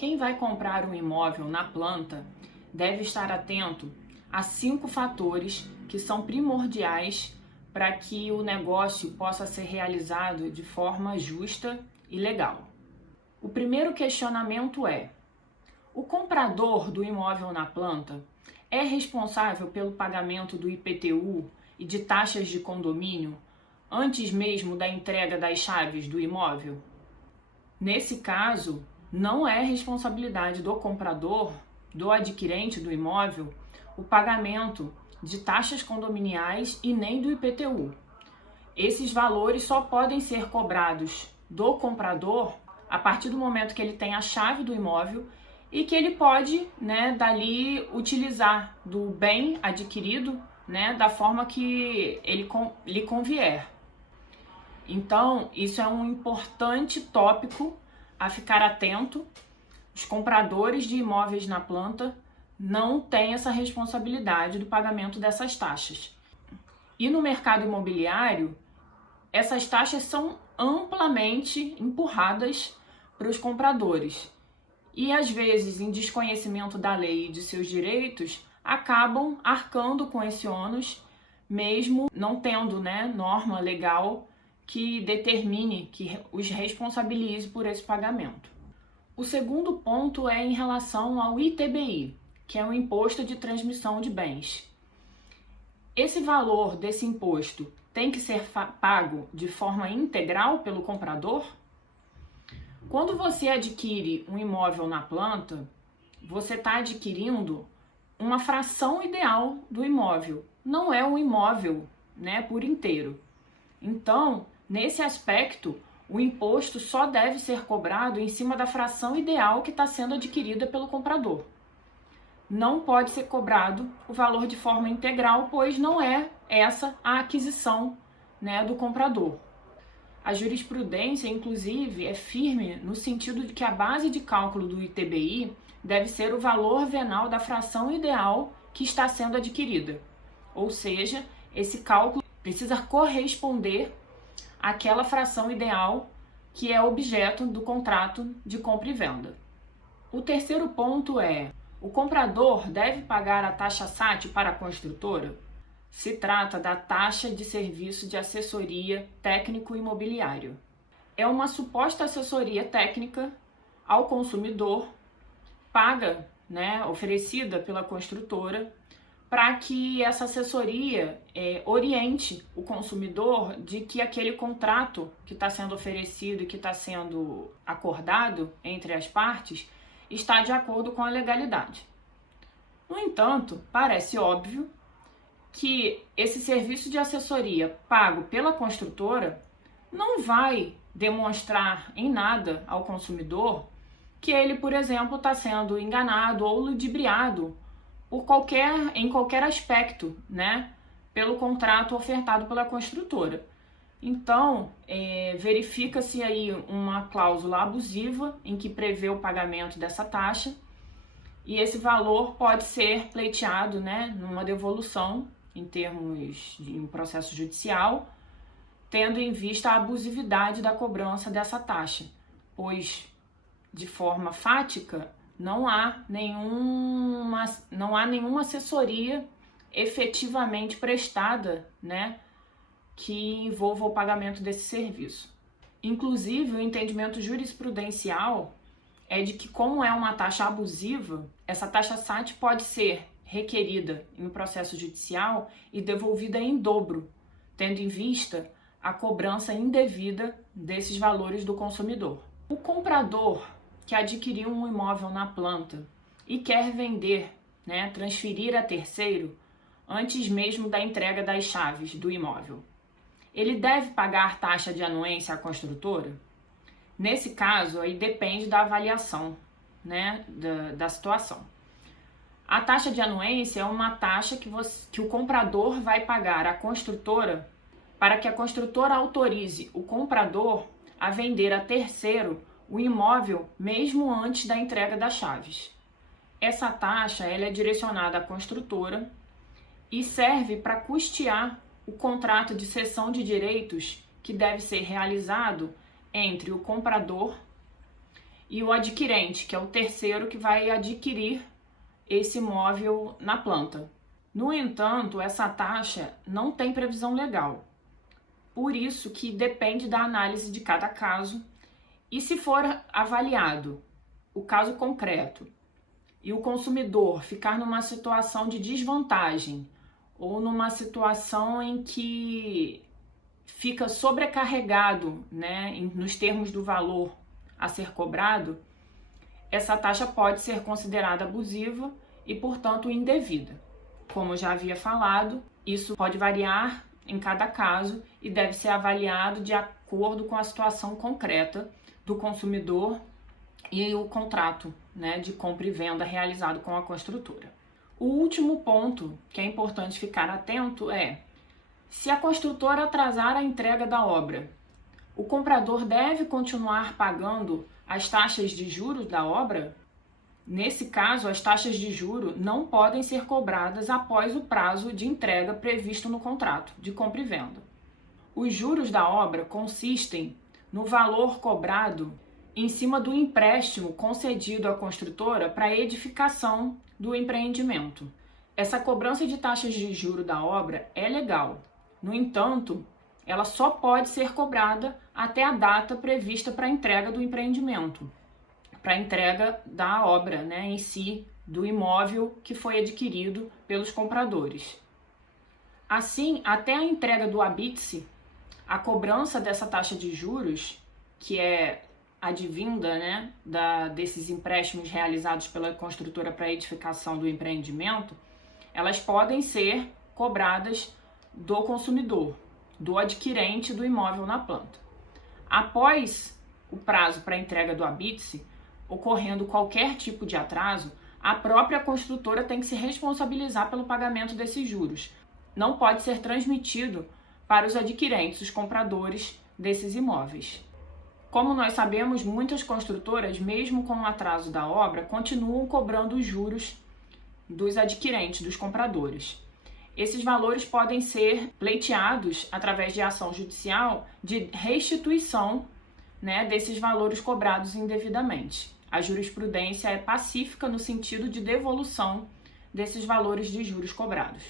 Quem vai comprar um imóvel na planta deve estar atento a 5 fatores que são primordiais para que o negócio possa ser realizado de forma justa e legal. O primeiro questionamento é: o comprador do imóvel na planta é responsável pelo pagamento do IPTU e de taxas de condomínio antes mesmo da entrega das chaves do imóvel? Nesse caso, não é responsabilidade do comprador, do adquirente do imóvel, o pagamento de taxas condominiais e nem do IPTU. Esses valores só podem ser cobrados do comprador a partir do momento que ele tem a chave do imóvel e que ele pode, dali utilizar do bem adquirido, da forma que lhe convier. Então, isso é um importante tópico a ficar atento. Os compradores de imóveis na planta não têm essa responsabilidade do pagamento dessas taxas. E no mercado imobiliário, essas taxas são amplamente empurradas para os compradores. E às vezes, em desconhecimento da lei e de seus direitos, acabam arcando com esse ônus, mesmo não tendo norma legal que determine, que os responsabilize por esse pagamento. O segundo ponto é em relação ao ITBI, que é o Imposto de Transmissão de Bens. Esse valor desse imposto tem que ser pago de forma integral pelo comprador? Quando você adquire um imóvel na planta, você está adquirindo uma fração ideal do imóvel, não é um imóvel por inteiro. Então, nesse aspecto, o imposto só deve ser cobrado em cima da fração ideal que está sendo adquirida pelo comprador. Não pode ser cobrado o valor de forma integral, pois não é essa a aquisição do comprador. A jurisprudência, inclusive, é firme no sentido de que a base de cálculo do ITBI deve ser o valor venal da fração ideal que está sendo adquirida. Ou seja, esse cálculo precisa corresponder àquela fração ideal que é objeto do contrato de compra e venda. O terceiro ponto é: o comprador deve pagar a taxa SAT para a construtora? Se trata da taxa de serviço de assessoria técnico-imobiliário. É uma suposta assessoria técnica ao consumidor, paga, oferecida pela construtora, para que essa assessoria oriente o consumidor de que aquele contrato que está sendo oferecido e que está sendo acordado entre as partes está de acordo com a legalidade. No entanto, parece óbvio que esse serviço de assessoria pago pela construtora não vai demonstrar em nada ao consumidor que ele, por exemplo, está sendo enganado ou ludibriado em qualquer aspecto, pelo contrato ofertado pela construtora. Então, verifica-se aí uma cláusula abusiva em que prevê o pagamento dessa taxa, e esse valor pode ser pleiteado, numa devolução em processo judicial, tendo em vista a abusividade da cobrança dessa taxa, pois, de forma fática, não há nenhuma assessoria efetivamente prestada, que envolva o pagamento desse serviço. Inclusive, o entendimento jurisprudencial é de que, como é uma taxa abusiva, essa taxa SAT pode ser requerida em um processo judicial e devolvida em dobro, tendo em vista a cobrança indevida desses valores do consumidor. O comprador que adquiriu um imóvel na planta e quer vender, transferir a terceiro, antes mesmo da entrega das chaves do imóvel, ele deve pagar taxa de anuência à construtora? Nesse caso, aí depende da avaliação, da situação. A taxa de anuência é uma taxa que o comprador vai pagar à construtora para que a construtora autorize o comprador a vender a terceiro o imóvel mesmo antes da entrega das chaves. Essa taxa ela é direcionada à construtora e serve para custear o contrato de cessão de direitos que deve ser realizado entre o comprador e o adquirente, que é o terceiro que vai adquirir esse imóvel na planta. No entanto, essa taxa não tem previsão legal. Por isso que depende da análise de cada caso. E se for avaliado o caso concreto e o consumidor ficar numa situação de desvantagem ou numa situação em que fica sobrecarregado, né, nos termos do valor a ser cobrado, essa taxa pode ser considerada abusiva e, portanto, indevida. Como eu já havia falado, isso pode variar em cada caso e deve ser avaliado de acordo com a situação concreta do consumidor e o contrato, né, de compra e venda realizado com a construtora. O último ponto que é importante ficar atento é: se a construtora atrasar a entrega da obra, o comprador deve continuar pagando as taxas de juros da obra? Nesse caso, as taxas de juro não podem ser cobradas após o prazo de entrega previsto no contrato de compra e venda. Os juros da obra consistem no valor cobrado em cima do empréstimo concedido à construtora para a edificação do empreendimento. Essa cobrança de taxas de juro da obra é legal. No entanto, ela só pode ser cobrada até a data prevista para a entrega do empreendimento, para a entrega da obra, né, em si, do imóvel que foi adquirido pelos compradores. Assim, até a entrega do habite-se, a cobrança dessa taxa de juros, que é advinda, né, desses empréstimos realizados pela construtora para a edificação do empreendimento, elas podem ser cobradas do consumidor, do adquirente do imóvel na planta. Após o prazo para a entrega do habite-se, ocorrendo qualquer tipo de atraso, a própria construtora tem que se responsabilizar pelo pagamento desses juros. Não pode ser transmitido para os adquirentes, os compradores desses imóveis. Como nós sabemos, muitas construtoras, mesmo com o atraso da obra, continuam cobrando os juros dos adquirentes, dos compradores. Esses valores podem ser pleiteados através de ação judicial de restituição, né, desses valores cobrados indevidamente. A jurisprudência é pacífica no sentido de devolução desses valores de juros cobrados.